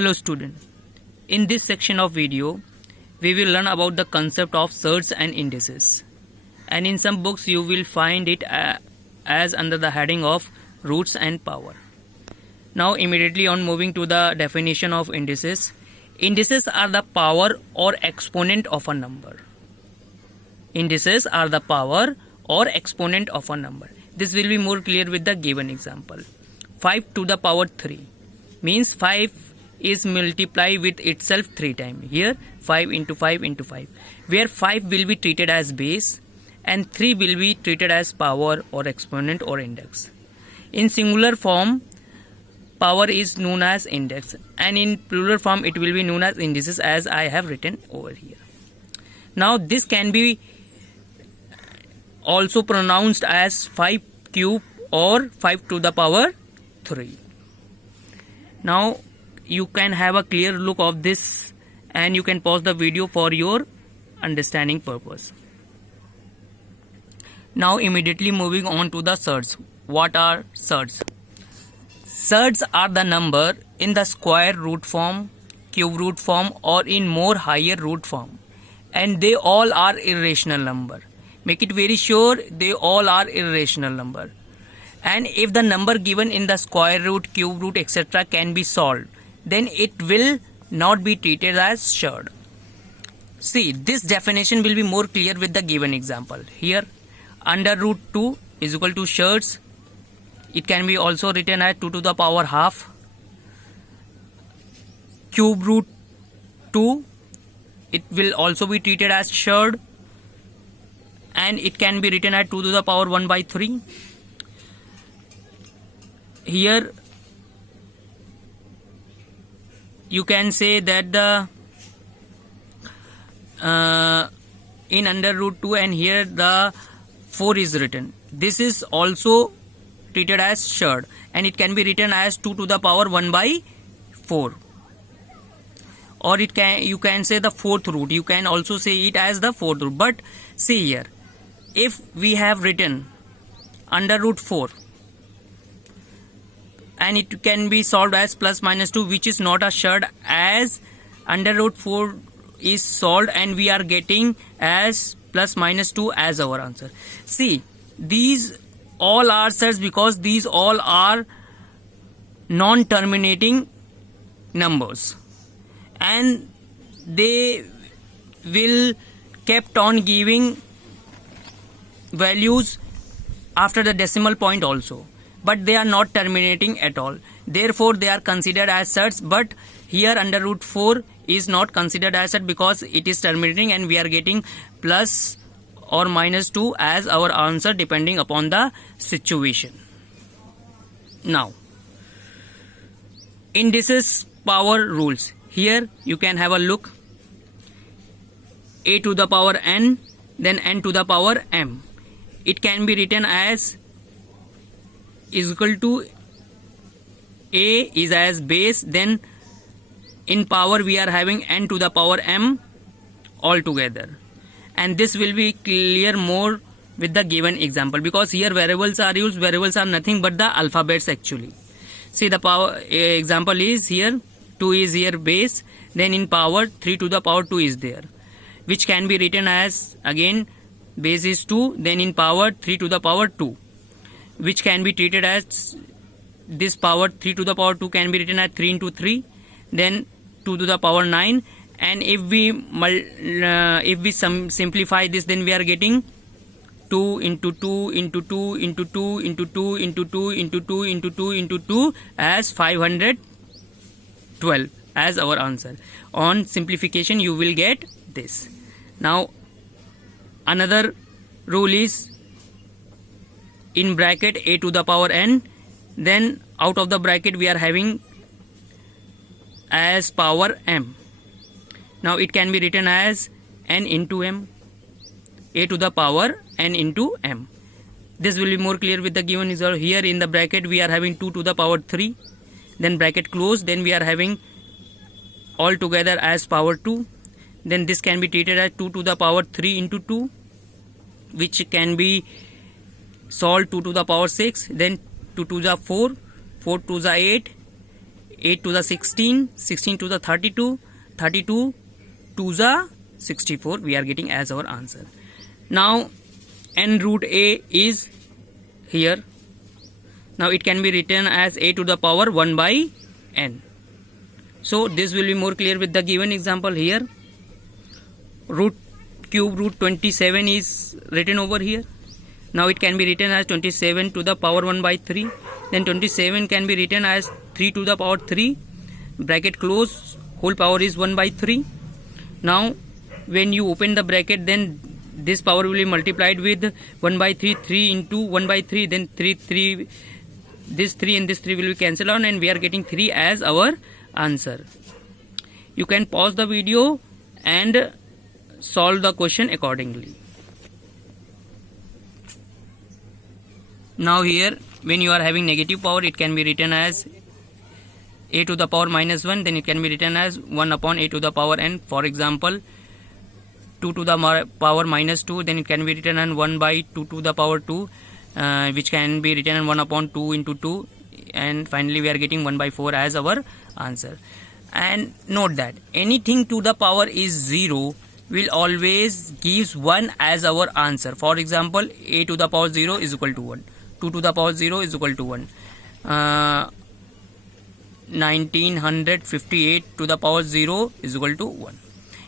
Hello student. In this section of video, we will learn about the concept of surds and indices. And in some books you will find it as under the heading of roots and power. Now immediately on moving to the definition of indices. Indices are the power or exponent of a number. Indices are the power or exponent of a number. This will be more clear with the given example. 5 to the power 3 means 5 is multiplied with itself 3 times. Here 5 into 5 into 5, where 5 will be treated as base and 3 will be treated as power or exponent or index. In singular form, power is known as index, and in plural form it will be known as indices, as I have written over here. Now this can be also pronounced as 5 cube or 5 to the power 3. Now you can have a clear look of this and you can pause the video for your understanding purpose. Now immediately moving on to the surds. What are surds? Surds are the number in the square root form, cube root form, or in more higher root form, and they all are irrational number. Make it very sure they all are irrational number. And if the number given in the square root, cube root, etc. can be solved, then it will not be treated as surd. See, this definition will be more clear with the given example. Here, under root 2 is equal to surds. It can be also written as 2 to the power half. Cube root 2, it will also be treated as surd, and it can be written as 2 to the power 1 by 3. Here you can say that the in under root 2, and here the 4 is written. This is also treated as surd, and it can be written as 2 to the power 1 by 4. Or you can say the fourth root. You can also say it as the fourth root. But see here, if we have written under root 4, and it can be solved as plus minus 2, which is not a surd, as under root 4 is solved and we are getting as plus minus 2 as our answer. See, these all are surds because these all are non-terminating numbers, and they will kept on giving values after the decimal point also, but they are not terminating at all. Therefore they are considered as surds. But here under root 4 is not considered as surd because it is terminating, and we are getting plus or minus 2 as our answer depending upon the situation. Now indices power rules. Here you can have a look. A to the power n, then n to the power m. It can be written as is equal to A is as base, then in power we are having n to the power m all together. And this will be clear more with the given example, because here variables are used. Variables are nothing but the alphabets actually. See, the power example is here 2 is here base, then in power 3 to the power 2 is there, which can be written as again base is 2, then in power 3 to the power 2, which can be treated as this power 3 to the power 2 can be written as 3 into 3, then 2 to the power 9. And if we simplify this, then we are getting 2 into 2 into 2 into 2 into 2 into 2 into 2 into 2 into 2 as 512 as our answer. On simplification you will get this. Now another rule is in bracket a to the power n, then out of the bracket we are having as power m. Now it can be written as n into m, a to the power n into m. This will be more clear with the given result. Here in the bracket we are having 2 to the power 3, then bracket close, then we are having all together as power 2. Then this can be treated as 2 to the power 3 into 2, which can be solved 2 to the power 6, then 2 to the 4, 4 to the 8, 8 to the 16, 16 to the 32, 32 to the 64 we are getting as our answer. Now n root a is here. Now it can be written as a to the power 1 by n. So this will be more clear with the given example here. Root cube root 27 is written over here. Now it can be written as 27 to the power 1 by 3. Then 27 can be written as 3 to the power 3. Bracket close, whole power is 1 by 3. Now when you open the bracket, then this power will be multiplied with 1 by 3, 3 into 1 by 3, then 3, this 3 and this 3 will be cancelled out, and we are getting 3 as our answer. You can pause the video and solve the question accordingly. Now here, when you are having negative power, it can be written as a to the power minus 1, then it can be written as 1 upon a to the power n. For example, 2 to the power minus 2, then it can be written as 1 by 2 to the power 2, which can be written as 1 upon 2 into 2, and finally we are getting 1 by 4 as our answer. And note that anything to the power is 0 will always gives 1 as our answer. For example, a to the power 0 is equal to 1, 2 to the power 0 is equal to 1, 1958 to the power 0 is equal to 1.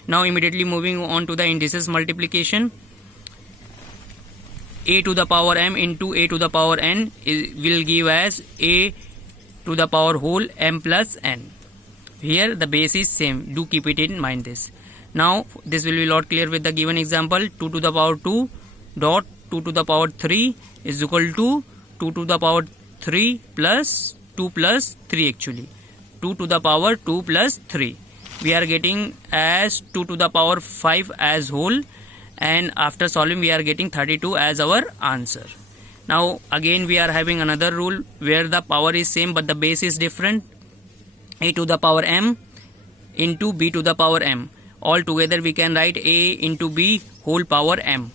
Now immediately moving on to the indices multiplication. A to the power m into a to the power n will give as a to the power whole m plus n. Here the base is same, do keep it in mind this. Now this will be a lot clear with the given example. 2 to the power 2 dot 2 to the power 3 is equal to 2 to the power 3 plus 2 plus 3 actually. 2 to the power 2 plus 3. We are getting as 2 to the power 5 as whole, and after solving we are getting 32 as our answer. Now again we are having another rule where the power is same but the base is different. A to the power m into b to the power m. All together we can write a into b whole power m.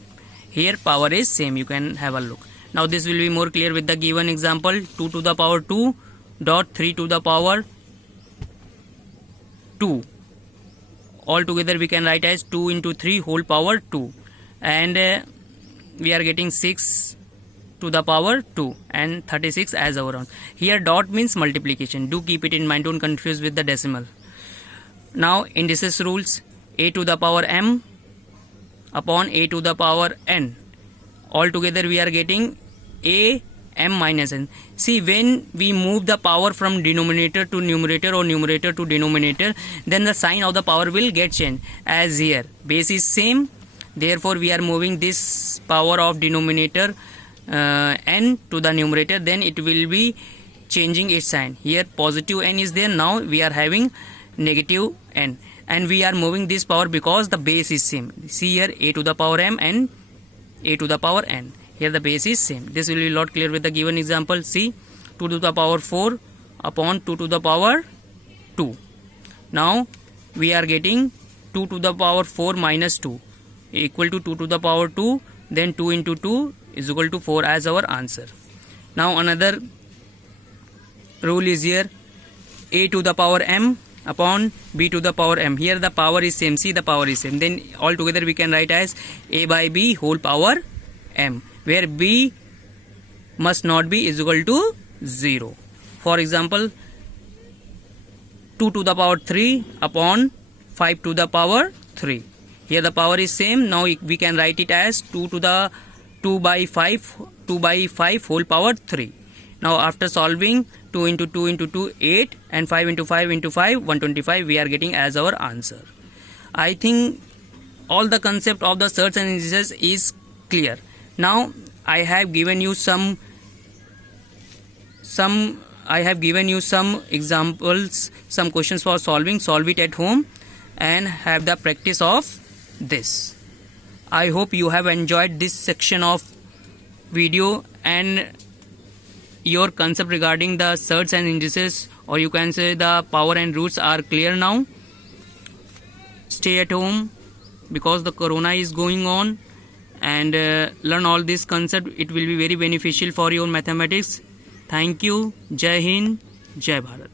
Here power is same, you can have a look. Now this will be more clear with the given example. 2 to the power 2 dot 3 to the power 2. All together we can write as 2 into 3 whole power 2, and we are getting 6 to the power 2 and 36 as our answer. Here dot means multiplication, do keep it in mind, don't confuse with the decimal. Now indices rules. A to the power m upon a to the power n. All together we are getting a m minus n. See, when we move the power from denominator to numerator or numerator to denominator, then the sign of the power will get changed. As here base is same, therefore we are moving this power of denominator n to the numerator, then it will be changing its sign. Here positive n is there, now we are having negative n, and we are moving this power because the base is same. See here, a to the power m and a to the power n. Here the base is same. This will be a lot clear with the given example. See, 2 to the power 4 upon 2 to the power 2. Now we are getting 2 to the power 4 minus 2 equal to 2 to the power 2, then 2 into 2 is equal to 4 as our answer. Now another rule is here, a to the power m upon b to the power m. Here the power is same, see the power is same, then all together we can write as a by b whole power m, where b must not be is equal to 0. For example, 2 to the power 3 upon 5 to the power 3. Here the power is same, now we can write it as 2 by 5 whole power 3. Now after solving, 2 into 2 into 2 8, and 5 into 5 into 5 125 we are getting as our answer. I think all the concept of the surds and indices is clear. Now I have given you some examples, some questions for solving. Solve it at home and have the practice of this. I hope you have enjoyed this section of video and your concept regarding the surds and indices, or you can say the power and roots, are clear now. Stay at home because the corona is going on, and learn all this concept. It will be very beneficial for your mathematics. Thank you. Jai Hind, Jai Bharat.